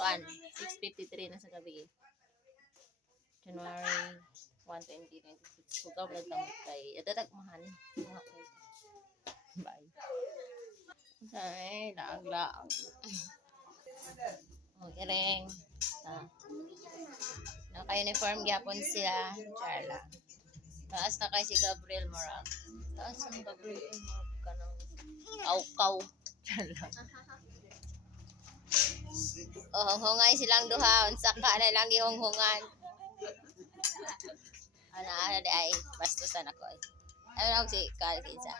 kuan 6:53 na sa gabi. January 1, 2026. Huwag ka nagtamot kay itatag mahan. Bye. Ay, laag-laag. Ireng. Naka-uniform gyapon sila. Charla. Taas na kay si Gabriel Morag. Taas ang Gabriel Morag ka ng kaw-kaw. Charla. Hungay silang duha. Unsa ka na lang gihunghungan. Ana di ay bastusan ako ay. Ano si Kalkinsa.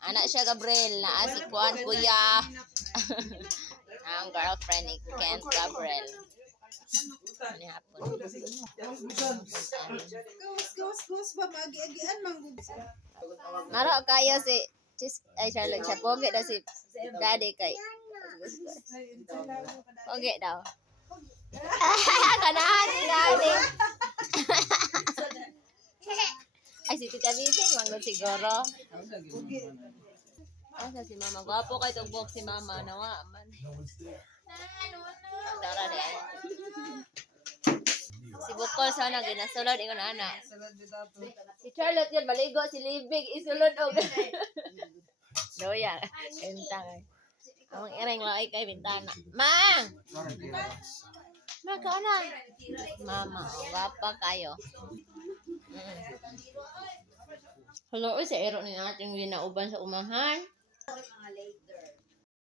Anak siya Gabriel na si Juan Kuya. Ang girlfriend ni Kent Gabriel. Ano hapon? Gus ba magi-agian manggugsa. Maro kayo si ay Charlotte siya pogi daw si daddy kay. Pogi daw. Kanahan si daddy. Ay si Tita Bising manggod siguro. Asa si Mama? Gwapo kay tugbok si Mama. Nawa man. Tara di ay. Si Bukol sana ginasulod ingon ana. Si Charlotte yun maligo si Libig isulod og. Doya. Entang. Ang ireng laoy kay bintana. Ma! Ma kana. Mama, gwapo kayo. Hello, sa ero ni nating ginauban sa umahan.